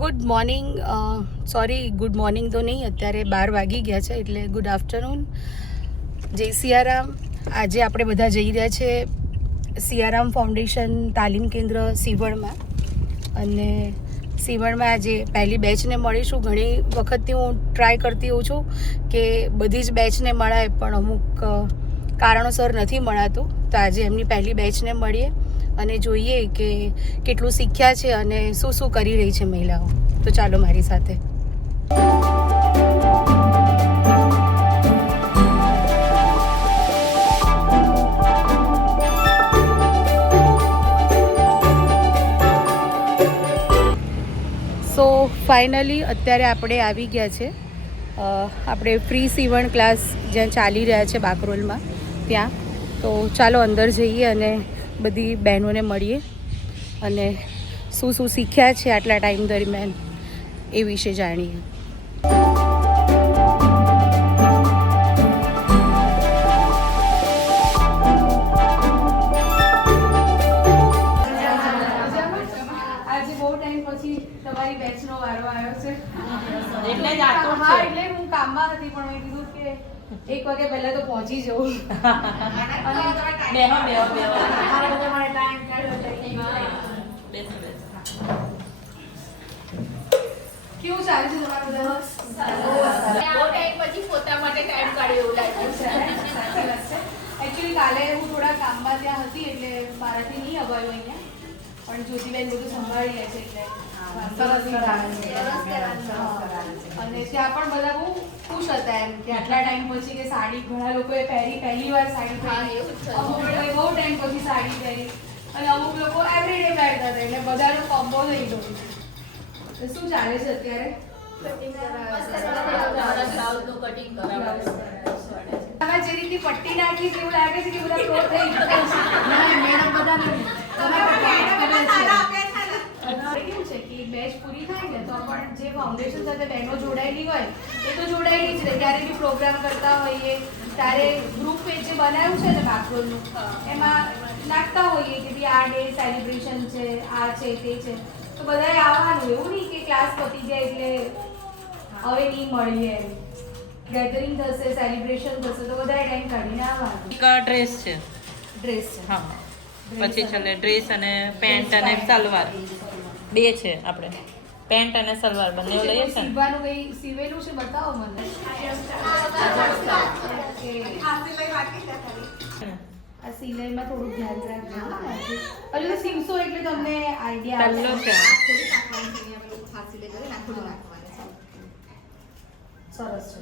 Good morning. Sorry, good morning તો નહીં, અત્યારે 12 વાગી ગયા છે, એટલે ગુડ આફ્ટરનૂન. જય સિયારામ. આજે આપણે બધા જઈ રહ્યા છે સિયારામ ફાઉન્ડેશન તાલીમ કેન્દ્ર સિવણમાં. અને સિવણમાં આજે પહેલી બેચને મળીશું. ઘણી વખતથી હું ટ્રાય કરતી હોઉં છું કે બધી જ બેચને મળાય, પણ અમુક કારણોસર નથી મળાતું. તો આજે એમની પહેલી બેચને મળીએ અને જોઈએ કે કેટલું શીખ્યા છે અને શું શું કરી રહી છે મહિલાઓ. તો ચાલો મારી સાથે. સો ફાઇનલી અત્યારે આપણે આવી ગયા છે આપણે ફ્રી સીવણ ક્લાસ જ્યાં ચાલી રહ્યા છે બાકરોલમાં, ત્યાં. તો ચાલો અંદર જઈએ અને બધી બહેનોને મળીએ અને શું શું શીખ્યા છે આટલા ટાઈમ દરમિયાન એ વિશે જાણીએ. આજે બહુ ટાઈમ પછી તમારી બેચનો વારો આવ્યો છે, એટલે હું કામમાં હતી, પણ મેં કીધું કે 1 વાગે પહેલા તો પહોંચી જવું. કેવું ચાલે છે તમારું બધા? એકચ્યુઅલી કાલે હું થોડા કામમાં ત્યાં હતી, એટલે મારાથી નહીં અવાયું અહીંયા, પણ જ્યોતિબેન બધું સંભાળી લે છે, એટલે અને ત્યાં પણ બધા બહુ ખુશ હતા એમ કે આટલા ટાઈમ પછી કે સાડી ઘણા લોકોએ પહેલી વાર સાડી પહેરી, અમુક લોકોએ બહુ ટાઈમ પછી સાડી પહેરી, અને અમુક લોકો એવરીડે પહેરતા હતા, એટલે બધાનો કોમ્બો થઈ ગયો. શું ચાલે છે અત્યારે? તમે જે રીતે પટ્ટી નાખી છે એવું લાગે છે કે બધા ફ્લો થઈ ગયા કેવું છે કે બેચ પૂરી થાય ને તો પણ જે ફાઉન્ડેશન સાથે બહેનો જોડાયેલી હોય એ તો જોડાયેલી જ રહે. ત્યારે બી પ્રોગ્રામ કરતા હોઈએ ત્યારે ગ્રુપ પેજ જે બનાવ્યું છે ને બાકરોલનું, એમાં નાખતા હોઈએ કે ભાઈ આ ડે સેલિબ્રેશન છે, આ છે, તે છે, તો બધાએ આવવાનું. એવું નહીં કે ક્લાસ પતી જાય એટલે હવે નહીં મળીએ એમ. ગેધરિંગ થશે, સેલિબ્રેશન થશે, તો બધાએ ટાઈમ કાઢીને આવવાનું. એક ડ્રેસ છે. હા, પછી ચાલે ડ્રેસ અને પેન્ટ અને સલવાર બે છે. આપણે પેન્ટ અને સલવાર બંને લઈએ છે. સીવવાનું કઈ સીવેલું છે બતાવો મને. આ સિલાઈમાં થોડું ધ્યાન રાખજો. હજુ તો સીવશો એટલે તમને આઈડિયા પહેલો છે. સરસ છે,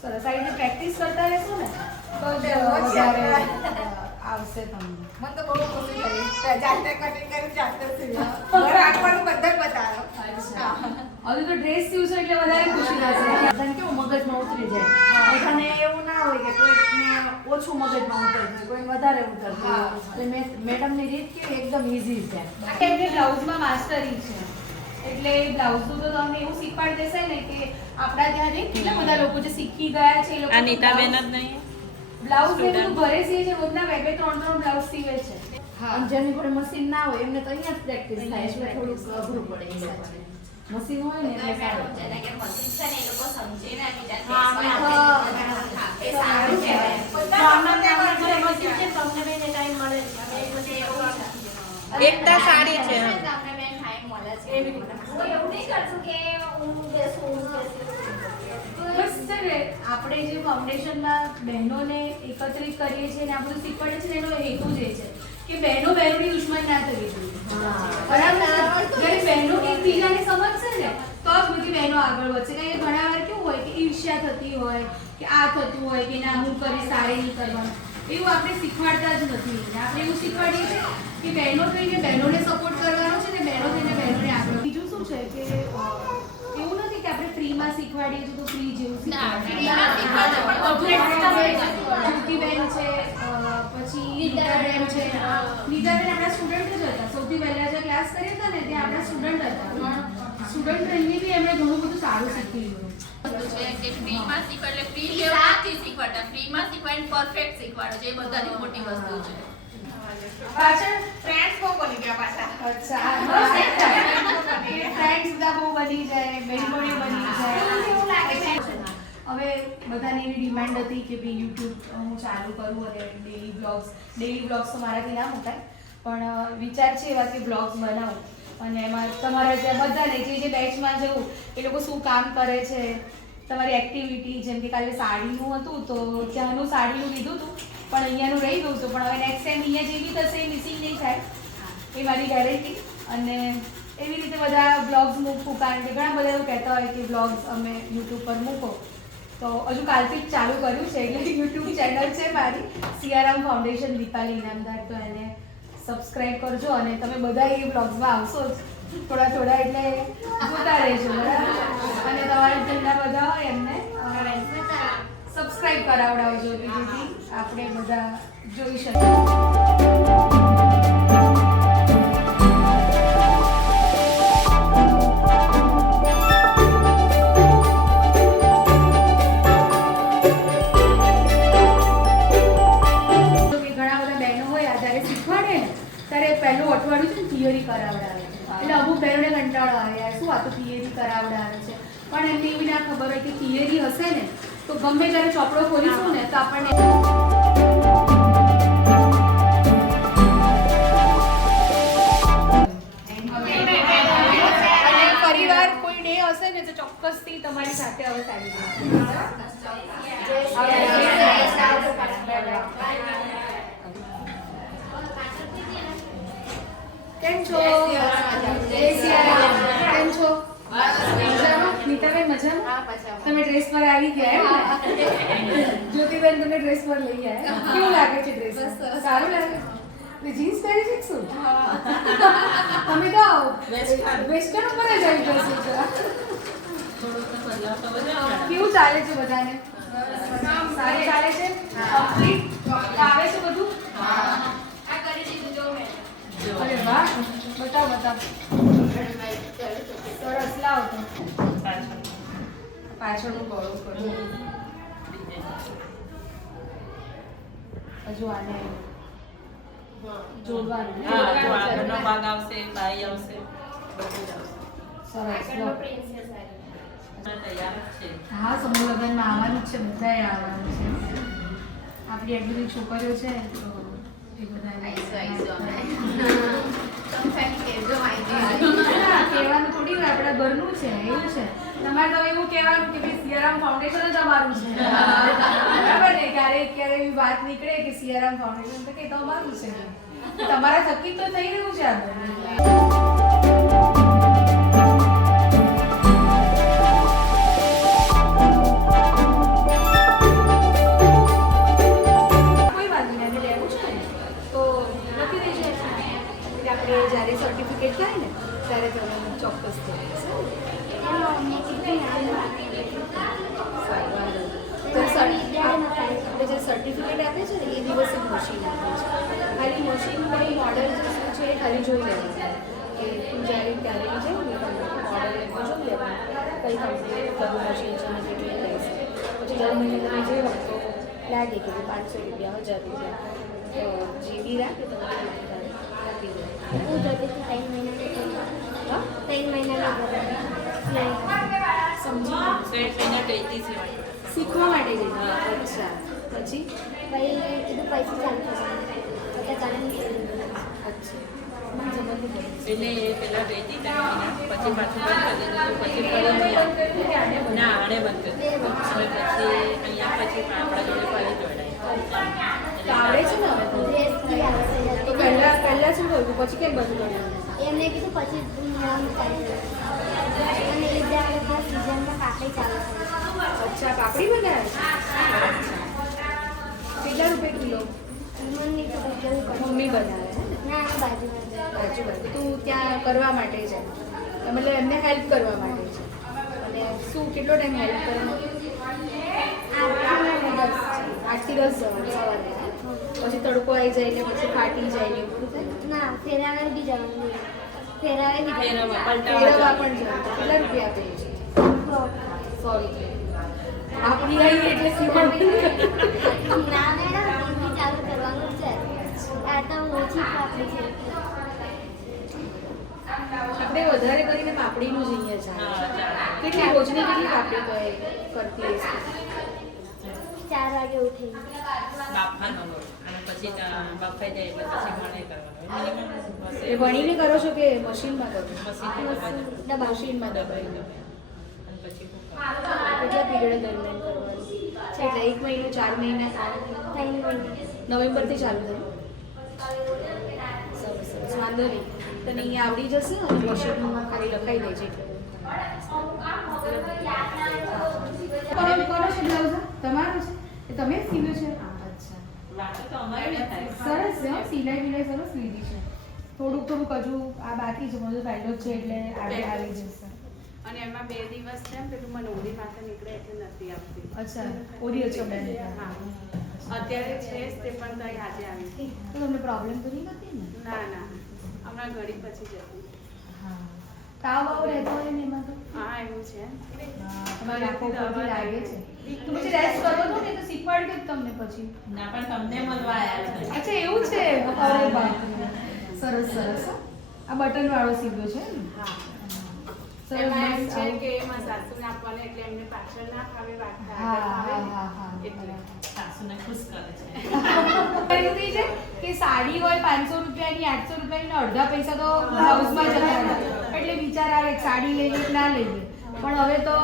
સરસ. આ રીતે પ્રેક્ટિસ કરતા રહેશો ને તો જ વધારે આવશે તમને. મને તો બહુ ખુશી થઈ. જાતે કટિંગ કરી જાતે સીવ્યા. મને રાખવાનું બધા જ બતાવ્યો. હવે તો ડ્રેસ સીવશો એટલે વધારે ખુશી થશે. બધાને કેવું મગજમાં ઉતરી જાય. બધાને એવું ના હોય કે કોઈને ઓછું મગજમાં ઉતરે છે, કોઈને વધારે ઉતરતું હોય. એટલે મેડમની રીત કેવી એકદમ ઈઝી છે. એમને બ્લાઉઝમાં માસ્ટરી છે, એટલે બ્લાઉઝનું તો તમને એવું શીખવાડી દેશે ને કે આપણા ત્યાં જે કેટલા બધા લોકો જે શીખી ગયા છે એ લોકો આ નીતાબેન જ નહીં બ્લાઉઝ ને બધું ઘરે સીવે છે. રોજના 2-3 બ્લાઉઝ સીવે છે. અને જેની જોડે મશીન ના હોય એમને તો અહીંયા જ પ્રેક્ટિસ થાય, એટલે થોડુંક અઘરું પડે એ લોકોને. મશીન હોય ને એટલે સારું. એકતા સાડી છે. બસ છે ને, આપણે જે ફાઉન્ડેશનમાં બહેનોને એકત્રિત કરીએ છીએ અને આ બધું શીખવાડીએ છીએ, એનો હેતુ જ એ છે કે બહેનોની દુશ્મન ના થવી જોઈએ. બરાબર? જ્યારે બહેનો એકબીજાને સમજશે ને તો જ બધી બહેનો આગળ વધશે. કારણ કે ઘણા વાર કેવું હોય કે ઈર્ષ્યા થતી હોય કે આ થતું હોય કે ના હું કરી સારી નહીં કરવાનું, એવું આપણે શીખવાડતા જ નથી. આપણે એવું શીખવાડીએ છીએ કે બહેનો થઈને બહેનોને સપોર્ટ કરવાનો છે ને બહેનો થઈને બહેનોને આગળ. બીજું શું છે કે એવું નથી કે આપણે ફ્રીમાં શીખવાડીએ છીએ તો ફ્રી જેવું જ્યોતિબેન છે, પછી નીતાબેન છે. નીતાબેન આપણા સ્ટુડન્ટ જ હતા. સૌથી પહેલા જે ક્લાસ કર્યા હતા ને ત્યાં આપણા સ્ટુડન્ટ હતા, પણ સ્ટુડન્ટ રહીને બી એમણે ઘણું બધું સારું શીખી લીધું. ફ્રીમાં શીખવાડે, ફ્રી જેવું નથી શીખવાડતા, ફ્રીમાં શીખવાડીને પરફેક્ટ શીખવાડો છે, એ બધાથી મોટી વસ્તુ છે. પાછળ ફ્રેન્ડ્સ બહુ બની ગયા પાછા. અચ્છા બની જાય, બેનપણીઓ બની જાય. હવે બધાની એવી ડિમાન્ડ હતી કે ભાઈ યુટ્યુબ હું ચાલુ કરું અને ડેલી બ્લોગ્સ તો મારાથી ના મુકાય, પણ વિચાર છે એવા કે બ્લોગ્સ બનાવું અને એમાં તમારા ત્યાં બધાને જે બેચમાં જવું એ લોકો શું કામ કરે છે, તમારી એક્ટિવિટી, જેમ કે કાલે સાડીનું હતું તો ત્યાંનું સાડીનું લીધું હતું પણ અહીંયાનું રહી ગયું હતું, પણ હવે નેક્સ્ટ ટાઈમ અહીંયા જેવી થશે મિસિંગ નહીં થાય એ મારી ગેરંટી. અને એવી રીતે બધા બ્લોગ્સ મૂકવું, કારણ કે ઘણા બધા એવું કહેતા હોય કે બ્લોગ્સ અમે યુટ્યુબ પર મૂકો, તો હજુ કાલથી જ ચાલુ કર્યું છે. એટલે યુટ્યુબ ચેનલ છે મારી સિયારામ ફાઉન્ડેશન દીપાલી ઇનામદાર, તો એને સબસ્ક્રાઈબ કરજો અને તમે બધા એ બ્લોગ્સમાં આવશો જ થોડા થોડા, એટલે જોતા રહેજો બરાબર. અને તમારા જેટલા બધા હોય એમને સબસ્ક્રાઈબ કરાવડાવજો કે જેથી આપણે બધા જોઈ શકીએ. પહેલું અઠવાડિયું છે ને થિયરી કરાવડાવે, એટલે અમુક બહેનોને કંટાળો આવે યાર શું આ તો થિયરી કરાવડાવે છે, પણ એમને એવી ના ખબર હોય કે થિયરી હશે ને તો ગમે ત્યારે ચોપડો ખોલીશું ને તો આપણને અને પરિવાર કોઈ ડે હશે ને તો ચોક્કસથી તમારી સાથે હવે સારી કેમ છો? જય સિયારામ. કેમ છો? મજામાં? નીતાબેન મજામાં? તમે ડ્રેસ પર આવી ગયા એમ ને? જ્યોતિબેન તમે ડ્રેસ પર લઈ આવ્યા, કેવું લાગે છે ડ્રેસ? સારું લાગે છે. જીન્સ પહેરી છે શું? તમે તો વેસ્ટર્ન ઉપર જ આવી જશે. કેવું ચાલે છે બધાને? સારું ચાલે છે? કમ્પ્લીટ આવે છે બધું? અરે વાહ, બતાવ. સરસ, લાવ તો પાછળનું ગળું કરું. હજુ આને જોડવાનું. આગળનો ભાગ આવશે, બાઈ આવશે, બધું જ આવશે. સરસ, લો. તૈયાર જ છે. હા, સમૂહ લગ્નમાં આવવાનું જ છે, બધાએ આવવાનું છે. આપણી એક બધી છોકરીઓ છે તો એ બધાને કહેવાનું થોડી હોય, આપણા ઘરનું છે એવું છે. તમારે તો એવું કહેવાનું કે ભાઈ સિયારામ ફાઉન્ડેશન જ અમારું છે, બરાબર ને? ક્યારેક એવી વાત નીકળે કે સિયારામ ફાઉન્ડેશન તો કે તમારું છે, તમારા થકી તો થઈ રહ્યું છે આ બધું. જ્યારે સર્ટિફિકેટ થાય ને ત્યારે તમે ચોક્કસ થઈ જશે. જે સર્ટિફિકેટ આપે છે ને એ દિવસે મશીન આપે છે. ખાલી મશીનનું મોડલ શું છે એ ખાલી જોઈ લેવાનું કે તું જ્યારે ત્યારે જાય ને મોડલ એમાં જોઈ લેવાનું કઈ કંપની કયું મશીન છે અને કેટલી પ્રાઇસ છે. પછી દર મહિને તમે જોયો તો લાગે કે 500 રૂપિયા 1000 રૂપિયા જે બી રાખે તો આપી દે. હું જતી હતી 3 મહિના સમજી સ્વેટ પહેરીને ગઈ હતી સિવાય. શીખવા માટે જઈ. અચ્છા, પછી પછી કીધું પૈસા ચાલુ થશે ચાલુ અચ્છા એટલે એ પહેલા ગઈ હતી 3 મહિના, પછી પાછું બંધ કરી દીધું, પછી ફરી અહીંયા. ના, આણે બંધ કરી દીધું. હવે પછી અહીંયા પછી આપણા જોડે ફરી જોડાય. આવડે છે ને હવે તો? ડ્રેસથી આવે તો પહેલા શું કર્યું પછી કેમ બંધ કર્યું? એમને કીધું પછી મેળવવાનું ચાલુ કર્યું અને એ જે આપણે ખાસ સિઝનમાં કાપડી ચાલુ કરી. અચ્છા, પાપડી બનાવે છે? કેટલા રૂપિયા કિલો? મમ્મી કીધું કેવું કરવું. મમ્મી બનાવે છે ને? ના બાજુમાં બાજુ તું ત્યાં કરવા માટે છે, મતલબ એમને હેલ્પ કરવા માટે છે. અને શું કેટલો ટાઈમ હેલ્પ કરવાનો? 8 થી 10 સવારે. પછી તડકો આવી જાય એટલે પછી ફાટી જાય ને એવું થાય. ના ફેરાવે બી જવાનું ફેરાવે બી ફેરવવા, પલટાવવા ફેરવવા જવાનું. પણ જવાનું. કેટલા રૂપિયા આપે છે? જવાનું. 100 રૂપિયા. આપણી આવી એટલે સીવણ ના મેડમ એમની ચાલુ કરવાનું છે આ તો ઓછી કાપડી છે આપણે વધારે કરીને પાપડીનું જ અહીંયા હા, ચાલે ચાલે. કેટલી રોજની કેટલી પાપડી કરતી હશે 4 વાગે ઉઠી બાફવાનો લોટ. અને પછી બફાઈ જાય એટલે પછી વણી કરવાનું. એ વણીને કરો છો કે મશીનમાં કરો મશીનમાં મશીનમાં દબાઈ અને પછી કેટલા પીરિયડ દરમિયાન કરવાનું છે એટલે 1 મહિનો 4 મહિના 3 મહિના નવેમ્બરથી ચાલુ થાય સરસ સરસ વાંધો નહીં તને અહીંયા આવડી જશે અને મશીનમાં ખાલી લખાઈ દે છે તમે કરો છો બ્લાઉઝ તમારો છે એ તમે જ સીવ્યો છે અચ્છા બાકી તો અમારે નહીં થાય. સરસ છે હો, સિલાઈ વિલાઈ સરસ લીધી છે થોડુંક હજુ આ બાકી છે બધું પહેલો જ છે એટલે આગળ આવી જશે અને એમાં 2 દિવસ છે ને પેલું મને ઓરી પાસે નીકળે એટલે નથી આવતી. અચ્છા ઓરી અચ્છા બેન હા અત્યારે છે જ તે પણ કઈ આજે આવી તો તમને પ્રોબ્લેમ તો નહીં થતી ને ના ના હમણાં ઘડી પછી જતી. હા તાવ આવો રહેતો હોય ને એમાં તો હા એવું છે. તમારી આંખો પરથી લાગે છે તો પછી રેસ્ટ કરો છો ને તો શીખવાડી દે તમને પછી ના પણ તમને મળવા આવ્યા છે. અચ્છા એવું છે અરે બાપ રે. સરસ સરસ હો. આ બટન વાળો સીવ્યો છે ને હા સરસ એમાં એમ મસ્ત છે આવું. કે એમાં સાસુને આપવાના એટલે એમને પાછળ ના ફાવે વાગતા હા, આગળ ફાવે ને. હા, હા, હા. એટલે સાસુને ખુશ કરે છે. એવું થઈ છે કે સાડી હોય 500 રૂપિયાની 800 રૂપિયાની અડધા પૈસા તો બ્લાઉઝમાં જતા રહે એટલે વિચાર આવે કે સાડી લઈએ કે ના લઈએ પણ હવે તો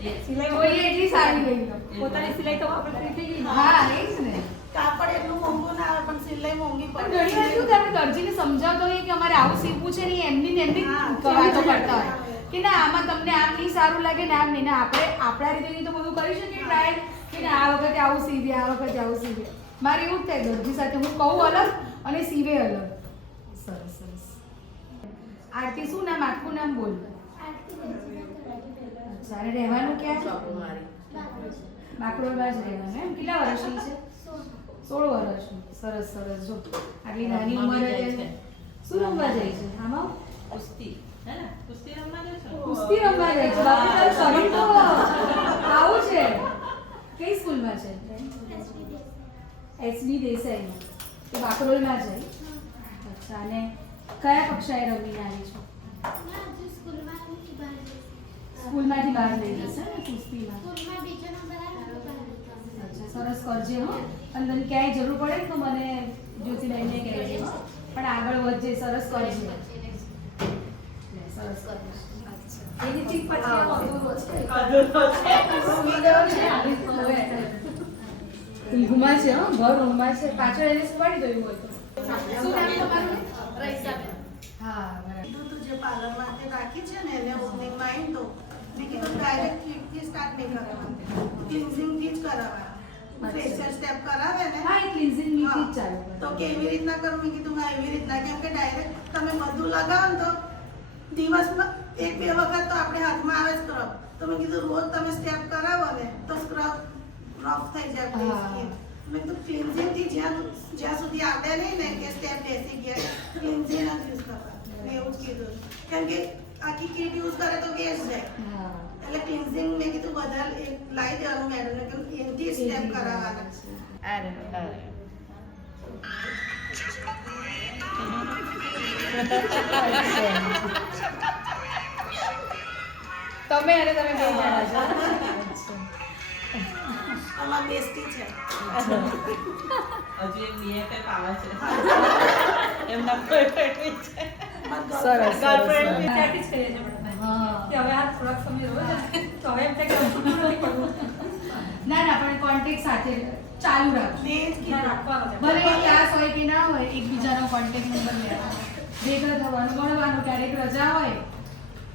જોઈએ એટલી સારી લઈ લો પોતાની સિલાઈ તો આપણે થઈ ગઈ હા એ જ ને કાપડ એટલું મોંઘું ના આવે પણ સિલાઈ મોંઘી પણ ઘણી વાર શું થાય, આપણે દરજીને સમજાવતો હોઈએ કે અમારે આવું સીવવું છે ને એ એમની ને એમની હા, વાતો કરતા હોય કે ના આમાં તમને આમ નહીં સારું લાગે ને આમ નહીં ને આપણે આપણા રીતેની તો બધું કરી શકીએ ટ્રાય કે ના આ વખતે આવું સીવીએ આ વખતે આવું સીવીએ મારે એવું જ થાય દરજી સાથે હું કહું અલગ અને સીવે અલગ સરસ સરસ આરતી શું નામ આખું નામ બોલ અચ્છા અને રહેવાનું ક્યાં બાકરોલમાં જ રહેવાનું એમ કેટલા વર્ષની છે 16 વર્ષની સરસ સરસ જો આટલી નાની ઉંમરે શું રમવા જાય છે આમાં કુસ્તી હે ને કુસ્તી રમવા જશો? કુસ્તી રમવા જાય છે બાપરે તારું શરીર તો આવું છે કઈ સ્કૂલમાં છે એસબી દેસાઈમાં એ બાકરોલમાં જાય અચ્છા અને કયા કક્ષાએ રમીને આવી છો સ્કૂલમાંથી બહાર લઈ જશે ને કુસ્તીમાં અચ્છા સરસ કરજે હો અને તને ક્યાંય જરૂર પડે ને તો મને જ્યોતિબેનને કહેજે હો પણ આગળ વધજે સરસ કરજે લે, સરસ કરજે એની ચીક પછી અધૂરો છે ઊંઘમાં છે હો ઘર ઊંઘમાં છે પાછળ એને સુવાડી દઉં હોય તો શું નામ તમારું હા બરાબર તું જે પાર્લર માટે રાખી છે ને એને ઓપનિંગમાં આવીને તો મેં કીધું ડાયરેક્ટ ક્લિપથી સ્ટાર્ટ નહીં કરવાનું ક્લિન્ઝિંગથી જ કરાવવાનું ફેશિયલ સ્ટેપ કરાવે ને હા એ ક્લિન્ઝિંગ નીતિ જ હા. ચાલુ તો કેવી રીતના કરું મેં કીધું હા એવી રીતના કેમ કે ડાયરેક્ટ તમે બધું લગાવો ને તો દિવસમાં 1-2 વખત તો આપણે હાથમાં આવે સ્ક્રબ તો મેં કીધું રોજ તમે સ્ટેપ કરાવો ને તો સ્ક્રબ રફ થઈ જાય આપણી હા. સ્કિન મેં કીધું ક્લિન્ઝિંગથી જ્યાં સુધી આવડે નહીં ને કે સ્ટેપ બેસી ગયા ક્લિન્ઝિંગ જ યુઝ કરવા મેં એવું જ કીધું કેમ કે આખી કીટ યુઝ કરે તો વેસ્ટ જાય હા એટલે ક્લિન્ઝિંગ મેં કીધું વધારે એક લાવી દેવાનું મેડમને કે એનથી સ્ટેપ કરાવવાના અરે અરે તમે અને તમે બે જણા છો આમાં બેસ્ટી છે હજુ એક BFF આવે છે એમના boyfriend છે સરસ Girlfriend સરસ. ત્યાંથી જ કરીએ છીએ આપણે. હા કે હવે આ થોડાક સમય રહ્યો છે ને, તો હવે એમ થાય કે હવે નથી કરવું. ના ના પણ કોન્ટેક્ટ સાથે ચાલુ રાખજો મેં જ ના, કીધું રાખવાનો છે. ભલે એ ક્લાસ હોય કે ના હોય એકબીજાનો કોન્ટેક્ટ નંબર લેવાનો ભેગા થવાનું મળવાનું ક્યારેક રજા હોય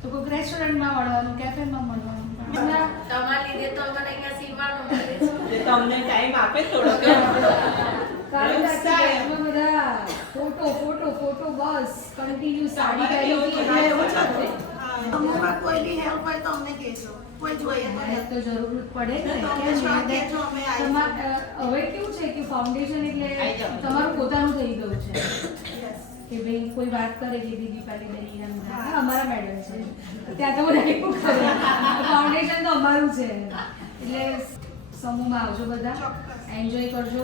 તો કોઈક રેસ્ટોરન્ટમાં મળવાનું કેફેમાં મળવાનું ના, તમારા લીધે તો અમને અહીંયા સીવવાનું મળે છે જે તમને ટાઈમ આપે થોડોક કારણ કે આટલા બધા ફોટો ફોટો ફોટો બસ કન્ટિન્યુ સાડી પહેરી હા, એવું જ હતું. અમુકમાં કોઈ બી હેલ્પ હોય તો અમને કહેજો કોઈ જોઈએ તો મને help. તો જરૂર પડે જ ને તો કેમ અમે શ્યોર કે કહેજો, અમે આવીશું. હવે કેવું છે કે ફાઉન્ડેશન એટલે આઈ જાઓ. તમારું પોતાનું થઈ ગયું છે Yes. કે ભાઈ કોઈ વાત કરે કે દીદી પાલી બેન ઈરાન હા અમારા મેડમ છે ત્યાં તો બધા એવું કરે ફાઉન્ડેશન તો અમારું છે એટલે સમૂહમાં આવજો બધા ચોક્કસ. એન્જોય કરજો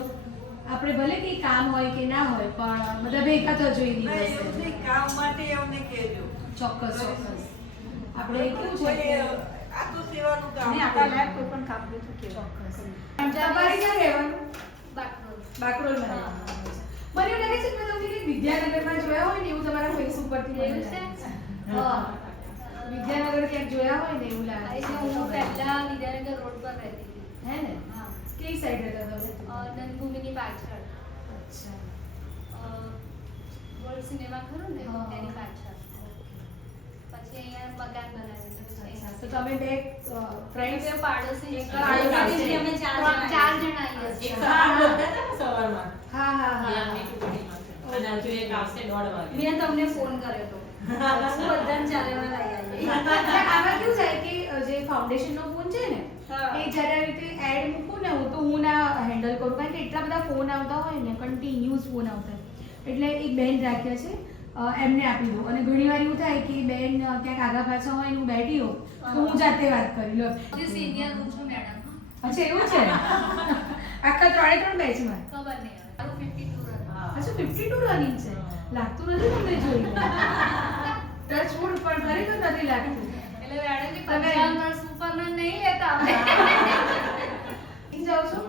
આપણે ભલે કંઈ કામ હોય કે ના હોય પણ બધા ભેગા થજો એ ના, એવું દિવસે નહીં, કામ માટે અમને કહેજો ચોક્કસ આપણે કેવું છે કે આખું સેવાનું કામ નહીં, આપણા લાયક કોઈ પણ કામ હોય તો કેવું ચોક્કસ તમારે ક્યાં રહેવાનું બાકરોલમાં રહેવાનું. મને એવું લાગે છે કે મેં તમને કંઈક વિદ્યાનગરમાં જોયા હોય ને એવું તમારા ફેસ ઉપરથી મને એવું છે? લાગે. હા વિદ્યાનગર ક્યાંક જોયા હોય ને એવું લાગે છે. હું પહેલા વિદ્યાનગર રોડ પર રહેતી હતી. હે ને હા. કઈ સાઈડ રહેતા તમે? નંદભૂમિની પાછળ અચ્છા ગોલ્ડ સિનેમા ખરું ને હા. તેની પાછળ પછી અહીંયા મકાન બનાવ્યું છે. પછી અચ્છા. તો તમે બે ફ્રેન્ડ્સ બે પાડોશી એક પાડોશી અમે ચાર જણા આવીએ એક છીએ. સવાર બોલતા હતા ને સવારમાં હા હા એ હા આમની ટુકડીમાં અને હજુ એક આવશે 1:30 વાગે. મેં તમને ફોન કર્યો હતો હું બધાને ચાલેમાં લઈ આવી. આમાં કેવું થાય કે જે ફાઉન્ડેશન નો ફોન છે ને હા. એ જ્યારે આવી રીતે એડ મૂકું ને હું તો હું ના હેન્ડલ કરું કારણ કે એટલા બધા ફોન આવતા હોય ને કન્ટિન્યુઅસ ફોન આવતા હોય એટલે એક બેન રાખ્યા છે એમને આપી દઉં અને ઘણી વાર એવું થાય કે બેન ક્યાંક આગા પાછા હોય ને હું બેઠી હોઉં તો હું જાતે વાત કરી લો. જે સિનિયર હું છું મેડમ અચ્છા એવું છે આખા 3 બેચમાં ખબર નહીં હવે. મારું 52 રન. અચ્છા 52 રનિંગ છે લાગતું નથી તમને જોઈને ટચ વુડ પણ ખરેખર નથી લાગતું. એટલે મેડમ ની તમે- 50 વર્ષ ઉપરના નહીં લેતા અમે. જીમ જાઓ છો?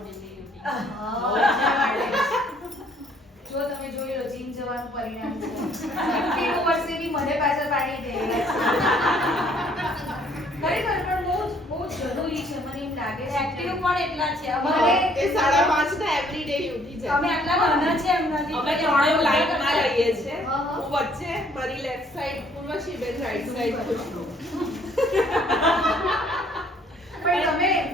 જો તમે જોઈ લો જીમ જવાનું પરિણામ છે 52 વર્ષે બી મને પાછળ પાડી દે ખરેખર પણ બહુ જ જરૂરી છે મને એમ લાગે છે એક્ટિવ પણ એટલા છે મને એ 5:30 ના એવરીડે ઉઠી જાય. અમે આટલા નાના છે એમનાથી અમે ત્રણેય લાઈનમાં રહીએ છીએ. હા, હા. હું વચ્ચે, મારી લેફ્ટ સાઈડ પૂર્વશી બેન રાઈટ સાઈડ ખુશ્બુ. પણ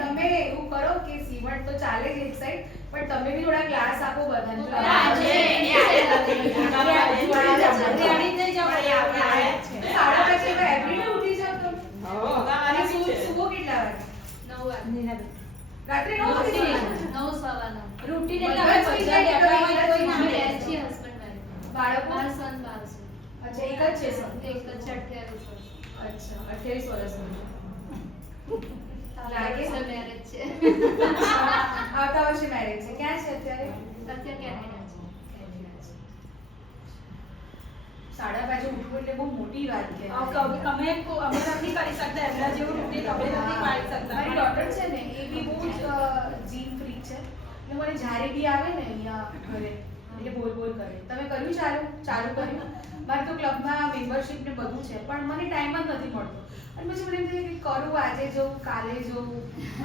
તમે એવું કરો કે સીવણ તો ચાલે જ એક સાઈડ પણ તમે બી થોડા ક્લાસ આપો બધાને જો હા, છે. રેડી થઈ જાવ આપણે આયા જ છે. 5:30 એવરીડે ઉઠી જાવ તમે અને આવી છે. સુવો કેટલા વાગે 9 વાગે. રાત્રે 9 વાગે સુઈ જાઓ? 9 સવા 9. રૂટીન બધા એટલે અમે સુઈ બધા જાય બેઠા એટલે હોય કોઈ અમે ના બે બેસે. છીએ husband wife. બાળકો મારા son બહાર છે. અચ્છા એક જ છે સર એક જ છે 28 વર્ષ. અચ્છા 28 વર્ષનું લાગે લાગે છે marriage છે. આવતા વર્ષે મેરેજ છે ક્યાં છે અત્યારે અત્યારે કેનેડા છે. 5:30 ઉઠવું એટલે બહુ મોટી વાત અમે કહેવાય અમે નથી કરી શકતા એમના જેવું રૂટીન અમે નથી પાડી શકતા મારી ડોટર છે ને એ બી બહુ જ જીમ ફ્રીક છે એટલે મને જ્યારે બી આવે ને અહીંયા ઘરે એટલે બોલ બોલ કરે તમે કર્યું ચાલુ કર્યું મારે તો ક્લબમાં મેમ્બરશિપ ને બધું છે પણ મને ટાઈમ જ નથી મળતો અને પછી મને એમ થાય કે કરું આજે જવું કાલે જવું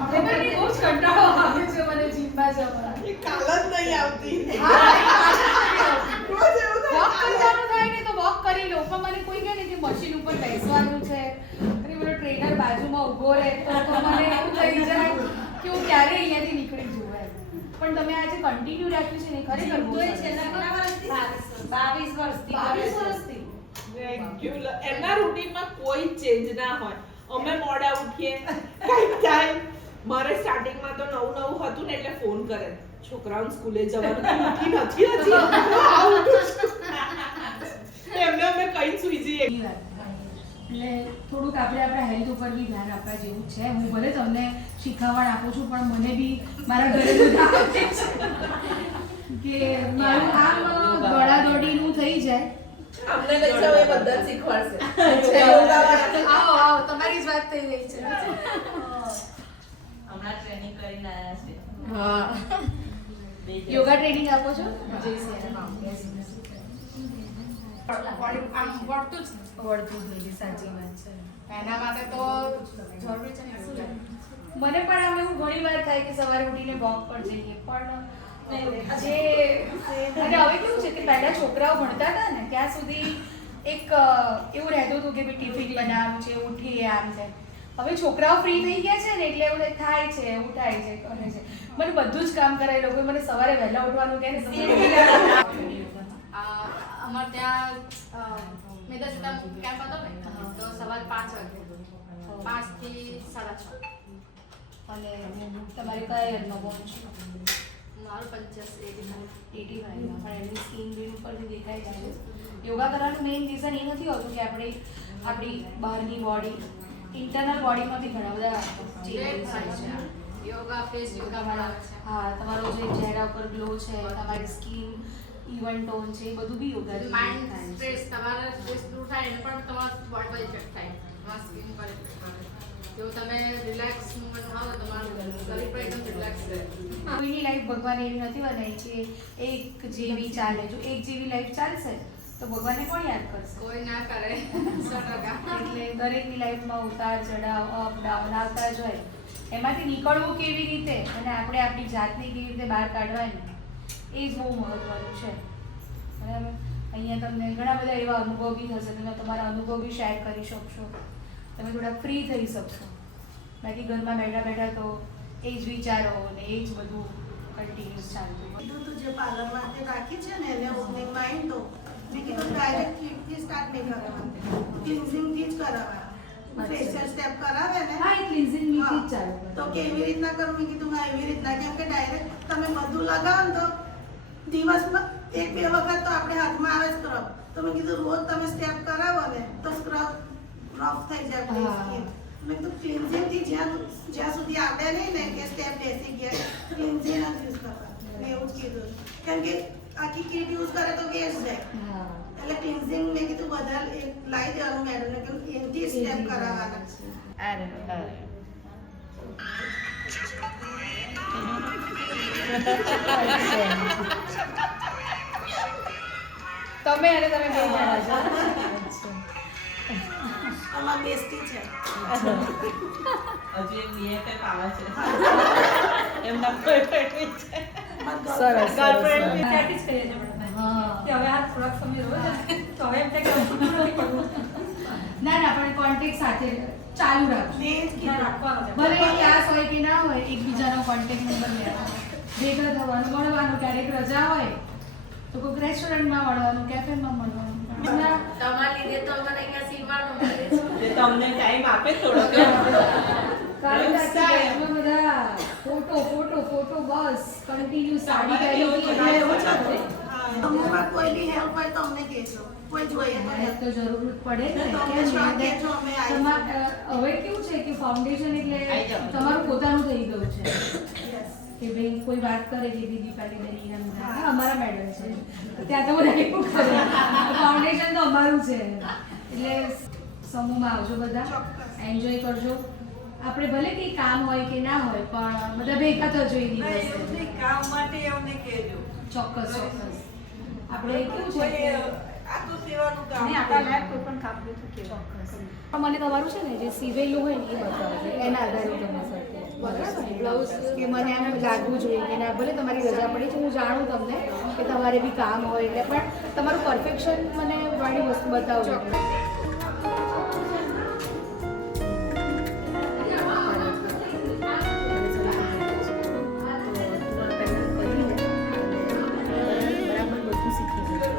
આપણે મને બહુ જ કંટાળો આવે છે મને જીમમાં જવાનો એ કાલ જ નહીં આવતી. હા રોજ એવું થાય. વોક કરવાનું થાય ને તો વોક કરી લઉં પણ મને કોઈ કહે ને કે મશીન ઉપર બેસવાનું છે અને પેલો ટ્રેનર બાજુમાં ઊભો રહે તો મને એવું થઈ જાય કે હું ક્યારે અહીંયાથી નીકળી જવું એમ પણ તમે આજે કન્ટિન્યુ રાખ્યું છે ને એ ખરેખર બહુ તો એ સરસ. છેલ્લા કેટલા વર્ષથી 22 વર્ષથી 22 વર્ષથી રેગ્યુલર એમના રૂટીનમાં કોઈ ચેન્જ ના હોય. અમે મોડા ઉઠીએ કંઈક થાય. મારે સ્ટાર્ટિંગમાં તો નવું હતું ને એટલે ફોન કરે છોકરાઓને સ્કૂલે જવાનું તું ઉઠી નથી હજી હું આ ઉઠું છું. એમને અમે કઈ સુઈ જઈએ. એ વાત. એટલે થોડુંક આપણે આપણા હેલ્થ ઉપર બી ધ્યાન આપવા જેવું છે હું ભલે તમને શીખવાડ આપું છું પણ મને બી મારા ઘરે બધું આવે છે કે મારું આમ દોડાદોડીનું થઈ જાય અમને લઈ જાઓ એ બધા જ શીખવાડશે. આવો તમારી જ વાત થઈ રહી છે હમણાં ટ્રેનિંગ કરીને આવ્યા છે હા 2 યોગા ટ્રેનિંગ આપો છો વળતું જ નથી સાચી વાત છે એના માટે તો જરૂરી છે ને શું લાગે? મને પણ આમ એવું ઘણી વાર થાય કે સવારે ઉઠીને વોક પર જઈએ પણ જે અને હવે કેવું છે કે પહેલા છોકરાઓ ભણતા હતા ને ત્યાં સુધી એક એવું રહેતું હતું કે ભાઈ ટિફિન બનાવવાનું છે ઉઠીએ આમ છે હવે છોકરાઓ ફ્રી થઈ ગયા છે ને એટલે એવું થાય છે ઉઠાય છે કરે છે મને બધું જ કામ કરાય લોકો મને સવારે વહેલા ઉઠવાનું કહે ને તો મને અમારે ત્યાં મેદાસીતા કેમ્પ હતો ને તો સવારે 5 વાગે 5 થી 6:30 અને તમારે કયા યરમાં બોર્ન છે મારું 85 85 પણ એની સ્કીન ગ્રીન ઉપરથી દેખાય જાય છે યોગા કરવાનું મેઇન રીઝન એ નથી હોતું કે આપણી બહારની બોડી ઇન્ટરનલ બોડીમાંથી ઘણા બધા ચેન્જીસ થાય છે યોગા ફેસ યોગા બનાવે છે હા તમારો જે ચહેરા ઉપર ગ્લો છે તમારી સ્કિન ઇવન ટોન છે એ બધું બી યોગાથી માઇન્ડ થાય છે. સ્ટ્રેસ તમારા સ્ટ્રેસ દૂર થાય એને પણ તમારા બોડી પર ઇફેક્ટ થાય તમારા સ્કિન પર ઇફેક્ટ થાય જો તમે રિલેક્સ મૂવમેન્ટ આવો તો તમારું શરીર પણ એકદમ રિલેક્સ રહે. કોઈની લાઈફ ભગવાન એવી નથી બનાવી કે એક જેવી ચાલે. જો એક જેવી લાઈફ ચાલશે તો ભગવાનને કોણ યાદ કરશે? કોઈ ના કરે 100%. એટલે દરેકની લાઈફમાં ઉતાર ચઢાવ અપ ડાઉન આવતા જ હોય. એમાંથી નીકળવું કેવી રીતે અને આપણે આપણી જાતને કેવી રીતે બહાર કાઢવાની એ જ બહુ મહત્વનું છે. બરાબર. અહીંયા તમને ઘણા બધા એવા અનુભવ બી થશે, તમે તમારા અનુભવ બી શેર કરી શકશો, તમે થોડા ફ્રી થઈ શકશો. બાકી ઘરમાં બેઠા બેઠા તો એ જ વિચારો ને એ જ બધું કન્ટિન્યુઅસ ચાલતું હોય. કીધું તું જે પાર્લર માટે રાખી છે ને એને ઓપનિંગમાં આવીને તો મેં કીધું ડાયરેક્ટ ક્લિપથી સ્ટાર્ટ નહીં કરવાનું, ક્લિન્ઝિંગથી જ કરાવવાનું. ફેશિયલ સ્ટેપ કરાવે ને હા, એ ક્લિન્ઝિંગ મીથી જ ચાલુ તો કેવી રીતના કરું મેં કીધું હા એવી રીતના, કેમ કે ડાયરેક્ટ તમે બધું લગાવો ને તો દિવસમાં 1-2 વખત તો આપણે હાથમાં આવે સ્ક્રબ. તો મેં કીધું રોજ તમે સ્ટેપ કરાવો ને તો સ્ક્રબ રફ થઈ જાય આપણી હા. સ્કિન. મેં કીધું ક્લિન્ઝિંગથી જ્યાં સુધી આવડે નહીં ને કે સ્ટેપ બેસી ગયા ક્લિન્ઝિંગ જ યુઝ કરવાનું. મેં એવું જ કીધું કેમ કે આખી કીટ યુઝ કરે તો વેસ્ટ જાય. હા. એટલે ક્લિન્ઝિંગ મેં કીધું વધારે એક લાવી દેવાનું મેડમને કે એનથી સ્ટેપ કરાવવાના. તમે અને તમે બે જણા છો. આમાં બેસ્ટી છે. હજી એક BFF આવે છે. એમના boyfriend છે. સરસ, Girlfriend સરસ. બી Practice કરીએ છીએ આપણે. હા. કે હવે આ થોડાક સમય રહ્યો છે તો હવે એમ થાય કે હજુ નથી કરવું. ના ના, પણ કોન્ટેક્ટ સાથે ચાલુ રાખજો. મેં જ ના, કીધું રાખવાનો છે. ભલે એ ક્લાસ હોય કે ના હોય, એકબીજાનો કોન્ટેક્ટ નંબર લેવાનો, ભેગા થવાનું, મળવાનું. ક્યારેક રજા હોય તો કોઈક રેસ્ટોરન્ટમાં મળવાનું, કેફેમાં મળવાનું. તમારા લીધે તો અમને અહીંયા સીવવાનું મળે છે. જે તમને ટાઈમ આપે થોડોક. કારણ કે આટલા બધા ફોટો ફોટો ફોટો બસ કન્ટિન્યુ સાડી પહેરી એટલે એવું જ હતું. અમુકમાં કોઈ બી હેલ્પ હોય તો અમને કહેજો, કોઈ જોઈએ તો help. તો જરૂર પડે જ ને. તો અમને કેમ શ્યોર કે કહેજો, અમે આવીશું. હવે કેવું છે કે ફાઉન્ડેશન એટલે આઈ જાઓ. તમારું પોતાનું થઈ ગયું છે Yes. કે ભાઈ કોઈ વાત કરે કે દીદી પહેલી બેની એમ થાય, હા, અમારા મેડમ છે ત્યાં તો બધા એવું કરે. ફાઉન્ડેશન તો અમારું છે. એટલે સમૂહમાં આવજો બધા, એન્જોય કરજો. આપણે ભલે કંઈ કામ હોય કે ના હોય પણ બધા ભેગા થજો એ દિવસે. કામ માટે અમને કહેજો. ચોક્કસ ચોક્કસ. આપણે કેવું છે કે આટલું સેવાનું કામ નહીં, આપણા લાયક કોઈ પણ કામ નહીં થતું. ચોક્કસ. મને તમારું છે ને જે સિવેલું હોય ને એ બતાવજો, એના આધારે તમે સાથે બરાબર બ્લાઉઝ કે મને આમ લાગવું જોઈએ કે ના, ભલે તમારી રજા પડી છે, હું જાણું તમને કે તમારે બી કામ હોય એટલે, પણ તમારું પરફેક્શન મને વાળી વસ્તુ બતાવજો. બરાબર બધું શીખી જજો.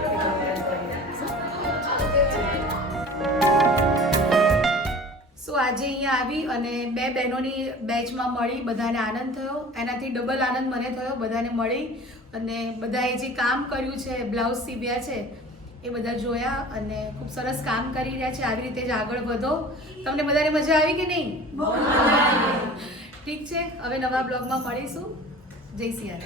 સો આજે અહીંયા આવી અને બે બહેનોની બેચમાં મળી, બધાને આનંદ થયો. એનાથી ડબલ આનંદ મને થયો બધાને મળી અને બધાએ જે કામ કર્યું છે, બ્લાઉઝ સીવ્યા છે એ બધા જોયા અને ખૂબ સરસ કામ કરી રહ્યા છે. આવી રીતે જ આગળ વધો. તમને બધાને મજા આવી કે નહીં? ઠીક છે, હવે નવા બ્લોગમાં મળીશું. જય સિયારામ.